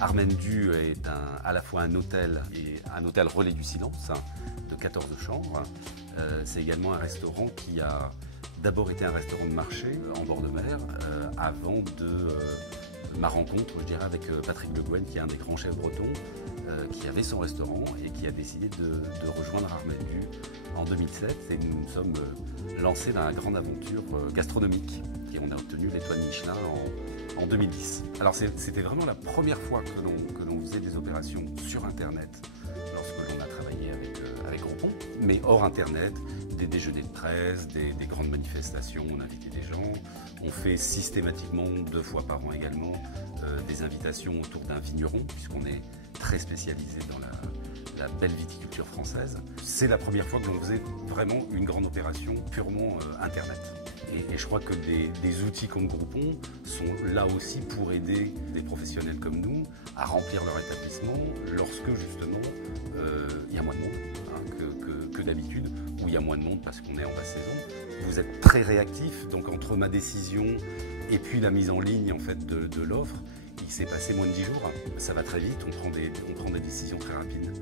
Armendu est à la fois un hôtel et un hôtel relais du silence de 14 chambres. C'est également un restaurant qui a d'abord été un restaurant de marché en bord de mer avant ma rencontre, je dirais, avec Patrick Le Guen, qui est un des grands chefs bretons, qui avait son restaurant et qui a décidé de rejoindre Armendu en 2007. Et nous nous sommes lancés dans la grande aventure gastronomique et on a obtenu l'étoile Michelin en 2010. Alors c'était vraiment la première fois que l'on faisait des opérations sur Internet lorsque l'on a travaillé avec Groupon, mais hors Internet, des déjeuners de presse, des grandes manifestations, on invitait des gens. On fait systématiquement 2 fois par an également des invitations autour d'un vigneron, puisqu'on est très spécialisé dans la belle viticulture française. C'est la première fois que l'on faisait vraiment une grande opération purement Internet. Et je crois que des outils comme Groupon sont là aussi pour aider des professionnels comme nous à remplir leur établissement lorsque justement il y a moins de monde que d'habitude, ou il y a moins de monde parce qu'on est en basse saison. Vous êtes très réactif, donc entre ma décision et puis la mise en ligne en fait de l'offre, il s'est passé moins de 10 jours. Ça va très vite, on prend des décisions très rapides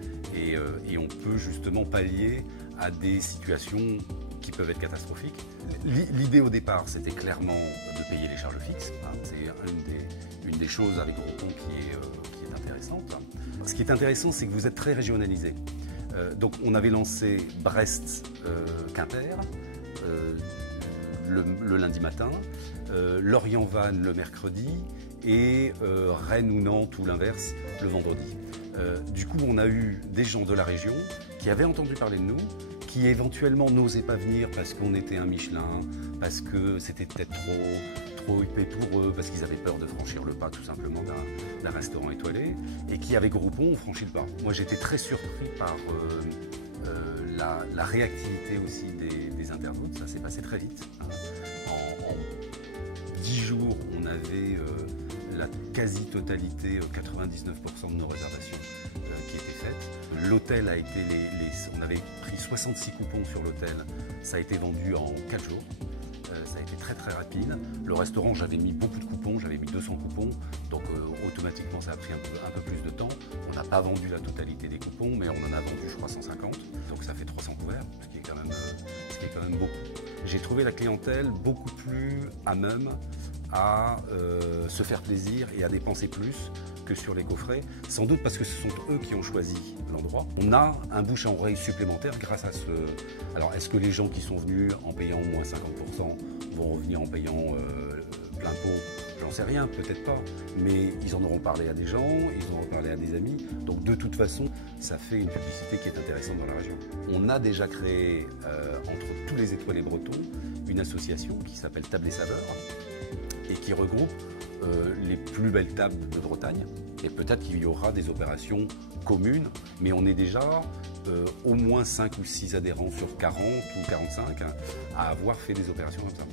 et on peut justement pallier à des situations qui peuvent être catastrophiques. L'idée au départ, c'était clairement de payer les charges fixes. C'est une des choses avec Groupon qui est intéressante. Ce qui est intéressant, c'est que vous êtes très régionalisé. Donc on avait lancé Brest-Quimper le lundi matin, Lorient-Vannes le mercredi et Rennes ou Nantes ou l'inverse le vendredi. Du coup, on a eu des gens de la région qui avaient entendu parler de nous, qui éventuellement n'osaient pas venir parce qu'on était un Michelin, parce que c'était peut-être trop huppé pour eux, parce qu'ils avaient peur de franchir le pas tout simplement d'un restaurant étoilé, et qui avec Groupon ont franchi le pas. Moi j'étais très surpris par la réactivité aussi des internautes, ça s'est passé très vite. En 10 jours, on avait la quasi-totalité, 99% de nos réservations qui étaient faites. L'hôtel a été, on avait pris 66 coupons sur l'hôtel, ça a été vendu en 4 jours. Ça a été très très rapide. Le restaurant, j'avais mis beaucoup de coupons, j'avais mis 200 coupons, donc automatiquement ça a pris un peu plus de temps. On n'a pas vendu la totalité des coupons, mais on en a vendu je crois 150, donc ça fait 300 couverts, ce qui est quand même beaucoup. J'ai trouvé la clientèle beaucoup plus à même à se faire plaisir et à dépenser plus que sur les coffrets, sans doute parce que ce sont eux qui ont choisi l'endroit. On a un bouche à oreille supplémentaire grâce à ce... Alors est-ce que les gens qui sont venus en payant moins 50% vont revenir en payant plein pot? J'en sais rien, peut-être pas, mais ils en auront parlé à des gens, ils en auront parlé à des amis, donc de toute façon, ça fait une publicité qui est intéressante dans la région. On a déjà créé, entre tous les étoilés bretons, une association qui s'appelle Table et Saveurs, et qui regroupe les plus belles tables de Bretagne. Et peut-être qu'il y aura des opérations communes, mais on est déjà au moins 5 ou 6 adhérents sur 40 ou 45 à avoir fait des opérations comme ça.